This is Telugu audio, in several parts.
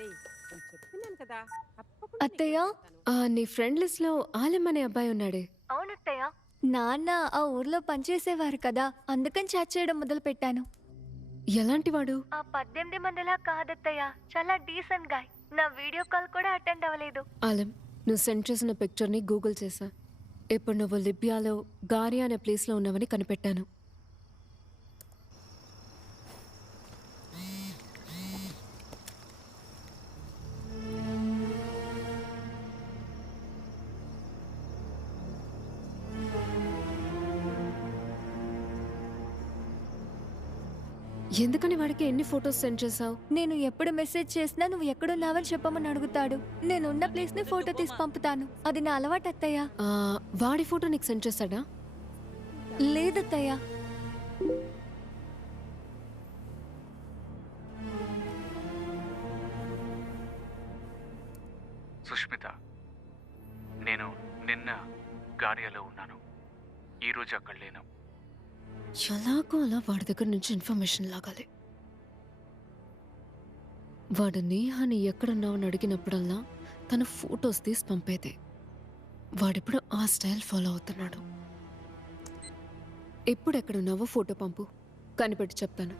రేయ్, నేను చెప్తున్నాను కదా, తప్పకుండా నీకు అత్తయ్య, చేస్తాను. నీ ఫ్రెండ్ లిస్ట్ లో ఆలెం అనే అబ్బాయి ఉన్నాడే. అవునత్తయ్య. నాన్న ఆ ఊర్లో పనిచేసేవారు కదా, అందుకని చాట్ చేయడం మొదలు పెట్టాను. ఎలాంటి వాడు? ఆ 18 మందిలా కాదత్తయ్య, చాలా డీసెంట్ గాయ్. నా వీడియో కాల్ కూడా అటెండ్ అవ్వలేదు. ఆలెం, నువ్వు సెండ్ చేసిన పిక్చర్ ని గూగుల్ చేశా. ఇప్పుడు నువ్వు లిబియాలో గారియా అనే ప్లేస్ లో ఉన్నావని కనిపెట్టాను. ఎందుకని వాడికి ఎన్ని ఫొటోస్ సెండ్ చేసావు? నేను ఎప్పుడు మెసేజ్ చేసినా నువ్వు ఎక్కడున్నావని చెప్పమని అడుగుతాడు. నేనున్న ప్లేస్ ని ఫోటో తీసి పంపుతాను. అది నా అలవాటు అత్తయ్య. వాడి ఫోటో నీకు సెండ్ చేశాడా? లేదత్తయ్య. సుష్మిత, నేను నిన్న గాడియాలో ఉన్నాను. ఈరోజు అక్కడ లేను. ఎలాగో అలా వాడి దగ్గర నుంచి ఇన్ఫర్మేషన్ లాగాలి. వాడు నేహాని ఎక్కడున్నావని అడిగినప్పుడల్లా తన ఫొటోస్ తీసి పంపేదే. వాడిప్పుడు ఆ స్టైల్ ఫాలో అవుతున్నాడు. ఎప్పుడు ఎక్కడున్నావో ఫోటో పంపు, కనిపెట్టి చెప్తాను.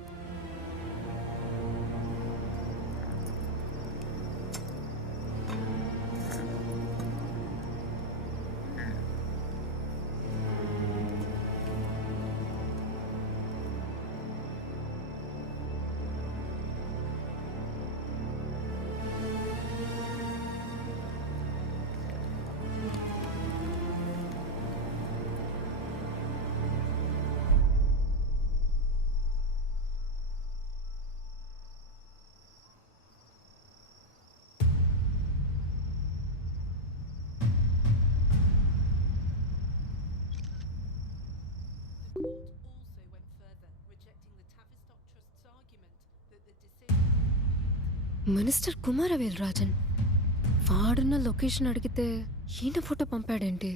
The court also went further, rejecting the Tavistock Trust's argument that the decision. Minister Kumaravel Rajan వాడున్న లొకేషన్ అడిగితే ఈయన ఫోటో పంపాడేంటి?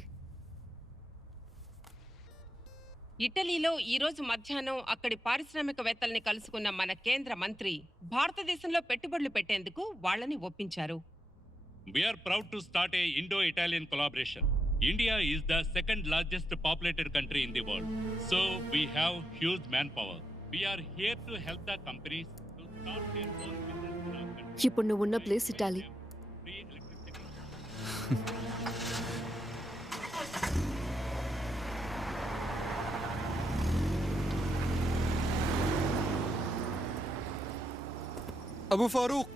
ఇటలీలో ఈ రోజు మధ్యాహ్నం అక్కడి పారిశ్రామికవేత్తల్ని కలుసుకున్న మన కేంద్ర మంత్రి భారతదేశంలో పెట్టుబడులు పెట్టేందుకు వాళ్ళని ఒప్పించారు. We are proud to start a Indo-Italian collaboration. India is the second largest populated country in the world. So we have huge manpower. We are here to help the companies to start their own business in our country. ఇప్పుడు నువ్వు ఉన్న ప్లేస్ ఇటాలీ. Free electricity. أبو فاروق،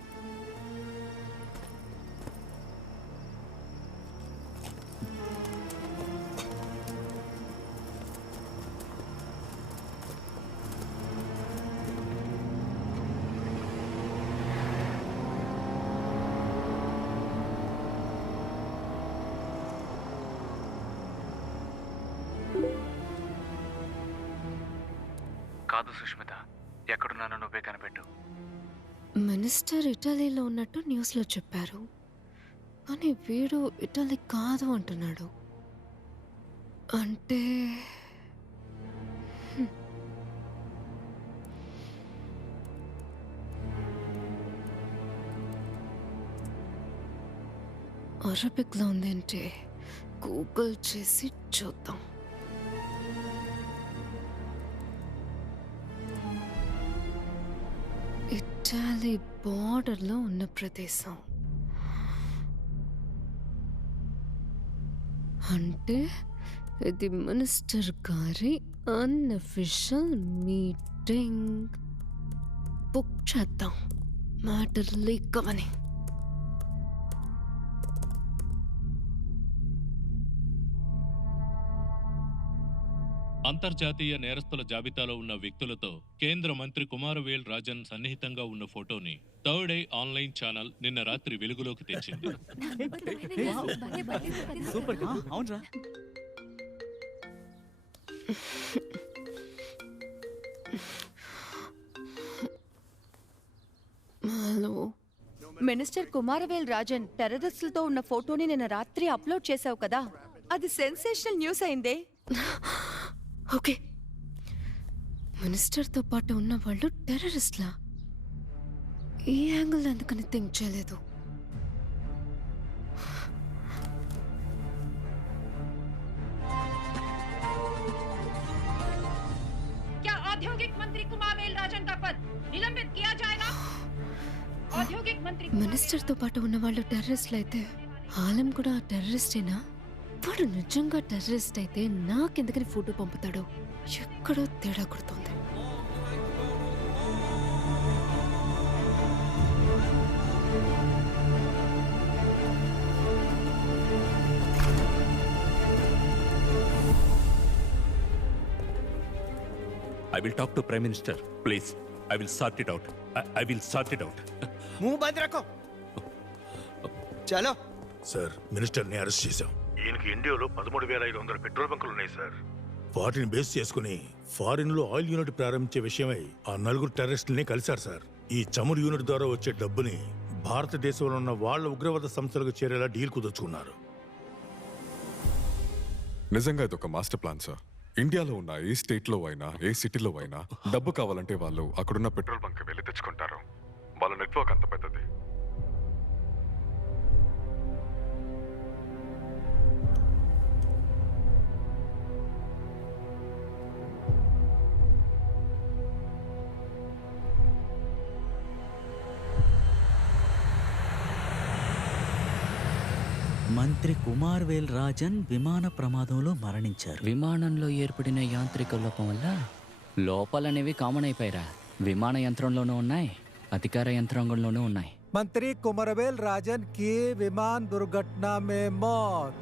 కాదు సుష్మిత, ఎక్కడున్నానో నువ్వే కనిపెట్టు. మినిస్టర్ ఇటలీలో ఉన్నట్టు న్యూస్లో చెప్పారు, కానీ వీడు ఇటలీ కాదు అంటున్నాడు. అంటే అరబిక్లో ఉందేంటి? గూగుల్ చేసి చూద్దాం. ఇటాలీ బార్డర్లో ఉన్న ప్రదేశం అంటే ఇది మినిస్టర్ గారి అన్అఫిషియల్ మీటింగ్. బుక్ చేద్దాం, మ్యాటర్ లీక్ అవని. అంతర్జాతీయ నేరస్తుల జాబితాలో ఉన్న వ్యక్తులతో కేంద్ర మంత్రి కుమారవేల్ రాజన్ సన్నిహితంగా ఉన్న ఫోటోని థర్డ్ ఐ ఆన్లైన్ ఛానల్ నిన్న రాత్రి వెలుగులోకి తెచ్చింది. సూపర్ గా అవునరా. హలో, మినిస్టర్ కుమారవేల్ రాజన్ టెర్రరిస్టులతో ఉన్న ఫోటోని నిన్న రాత్రి అప్లోడ్ చేశావు కదా, అది సెన్సేషనల్ న్యూస్ అయిందే. ఓకే, మినిస్టర్తో పాటు ఉన్న వాళ్ళు టెర్రరిస్ట్లా? ఈ యాంగిల్ ఎందుకని థింక్ చేయలేదు? क्या औद्योगिक मंत्री कुमारवेल राजन का पद निलंबित किया जाएगा? औद्योगिक मंत्री మినిస్టర్ తో పాటు ఉన్న వాళ్ళు టెర్రరిస్టులు అయితే ఆలం కూడా టెర్రరిస్టేనా? వాడు నిజంగా టెర్రరిస్ట్ అయితే నాకెందుకని ఫోటో పంపుతాడో? ఎక్కడో తేడా కొడుతోంది. I will talk to Prime Minister. Please, I will sort it out. I will sort it out. मुंह बंद रखो. चलो. సార్ మినిస్టర్ని అరెస్ట్ చేశాం. ఈయనకి ఇండియాలో 13,500 పెట్రోల్ బంకులు ఉన్నాయి సార్. వాటిని బేస్ చేసుకుని ఫారిన్ లో ఆయిల్ యూనిట్ ప్రారంభించే విషయమై ఆ నలుగురు టెర్రరిస్టుల్ని కలిశారు సార్. ఈ చమురు యూనిట్ ద్వారా వచ్చే డబ్బుని భారతదేశంలో ఉన్న వాళ్ళ ఉగ్రవాద సంస్థలకు చేరేలా డీల్ కుదుర్చుకున్నారు. నిజంగా ఇది ఒక మాస్టర్ ప్లాన్ సార్. ఇండియాలో ఉన్న ఏ స్టేట్లో అయినా ఏ సిటీలో అయినా డబ్బు కావాలంటే వాళ్ళు అక్కడున్న పెట్రోల్ బంక్ వెళ్ళి తెచ్చుకుంటారు. వాళ్ళ నెట్వర్క్ అంత పెద్దది. మంత్రి కుమార్వేల్ రాజన్ విమాన ప్రమాదంలో మరణించారు. విమానంలో ఏర్పడిన యాంత్రిక లోపం వల్ల లోపాలనేవి కామన్ అయిపోయారా? విమాన యంత్రంలోనూ ఉన్నాయి, అధికార యంత్రాంగంలోనూ ఉన్నాయి. मंत्री कुमारवेल राजन की विमान दुर्घटना में मौत.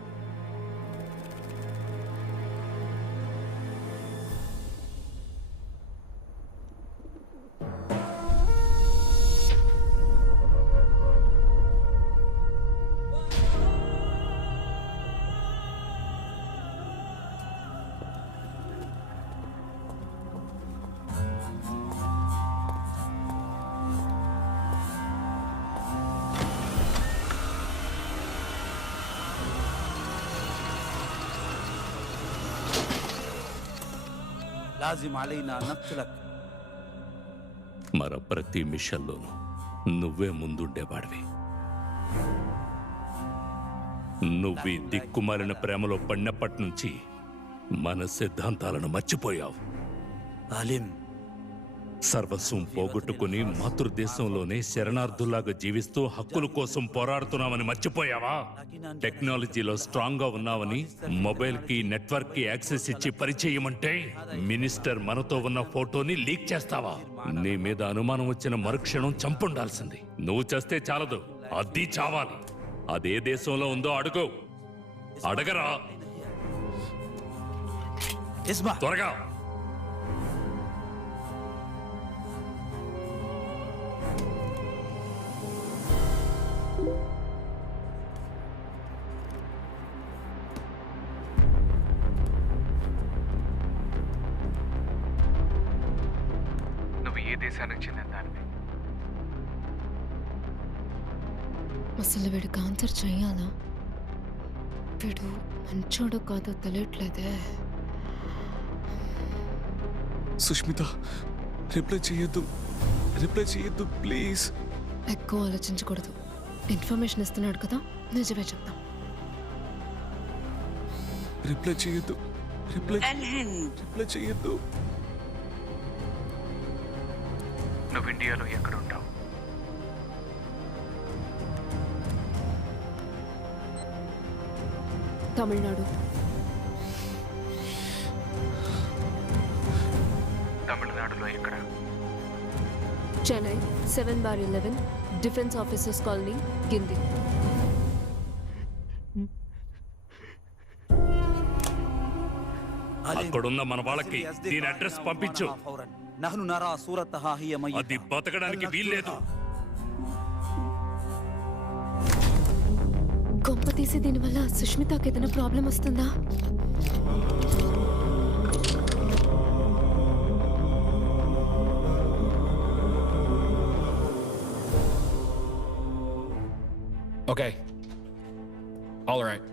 లాజిమ్ అలైనా నక్సలక్. మన ప్రతి మిషన్లోనూ నువ్వే ముందుండేవాడివి. నువ్వు ఈ దిక్కుమాలిన ప్రేమలో పడినప్పటి నుంచి మన సిద్ధాంతాలను మర్చిపోయావు. అలీం సర్వస్వం పోగొట్టుకుని మాతృదేశంలోనే శరణార్థుల్లాగా జీవిస్తూ హక్కుల కోసం పోరాడుతున్నామని మర్చిపోయావా? టెక్నాలజీలో స్ట్రాంగ్ గా ఉన్నావని మొబైల్ కి నెట్వర్క్ కి యాక్సెస్ ఇచ్చి పరిచయమంటే మినిస్టర్ మనతో ఉన్న ఫోటోని లీక్ చేస్తావా? నీ మీద అనుమానం వచ్చిన మరుక్షణం చంపుండాల్సింది. నువ్వు చేస్తే చాలదు, అది చావాలి. అదే దేశంలో ఉందో అడుగు. అడగరా త్వరగా. నువ్వు ఏ దేశానికి చెందిన దానివి? అసలు వీడికి ఆన్సర్ చెయ్యాలా? వీడు మంచోడు కాదో తెలియట్లేదే. సుష్మిత, రిప్లై చేయొద్దు ప్లీజ్. ఎక్కువ ఆలోచించకూడదు. ఇన్ఫర్మేషన్ ఇస్తున్నాడు కదా, నిజమే చెప్తాం. రిప్లై చేయొద్దు. నువ్వు ఇండియాలో ఎక్కడ ఉంటావు? తమిళనాడు. తమిళనాడులో ఎక్కడ? Chennai 7/11 defence officers colony, Guindy. అక్కడున్న మన వాళ్ళకి దీని అడ్రస్ పంపించు. నహ్ను నరా సూరతహా హియ మయ్యితా. అది బతకడానికి వీల్లేదు. కొంప తీసి దీనివల్ల సుష్మితకి ఏదైనా ప్రాబ్లం వస్తుందా? Okay. All right.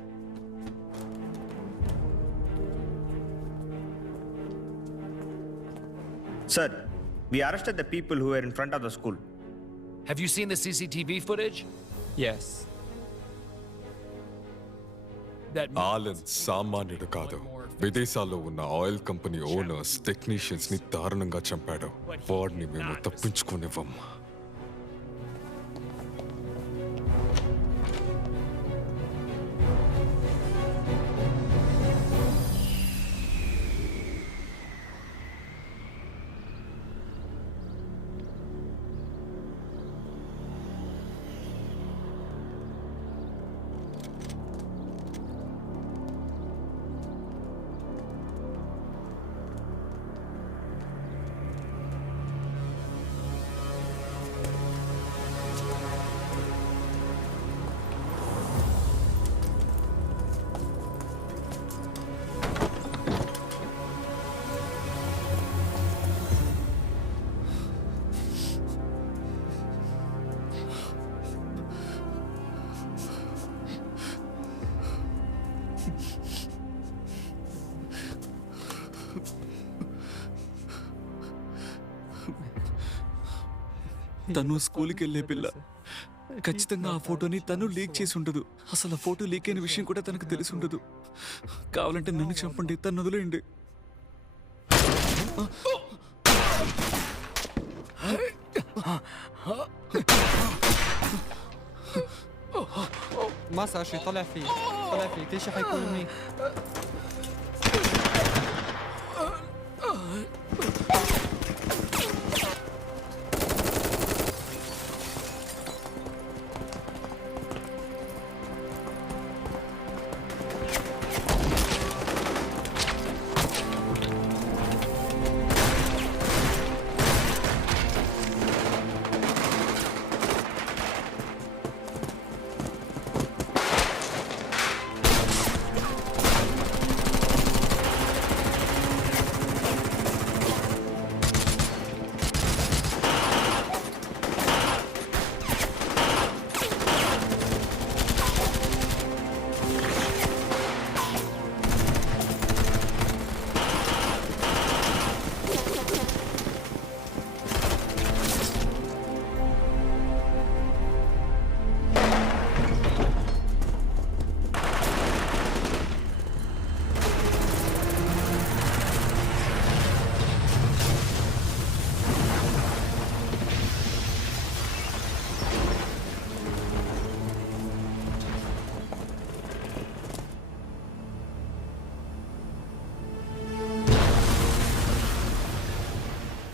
Sir, we arrested the people who were in front of the school. Have you seen the CCTV footage? Yes. Alan సామాన్యుడు కాదు. విదేశాల్లో ఉన్న ఆయిల్ కంపెనీ ఓనర్స్, టెక్నీషియన్స్ ని దారుణంగా చంపాడు. వాడిని మేము తప్పించుకునివ్వం. తను స్కూల్కి వెళ్ళే పిల్ల. ఖచ్చితంగా ఆ ఫోటోని తను లీక్ చేసి ఉండదు. అసలు ఆ ఫోటో లీక్ అయిన విషయం కూడా తనకు తెలిసి ఉండదు. కావాలంటే నన్ను చంపండి, తను వదిలేయండి. ما صار شيء. طلع فيه كل شيء حيكون منيح.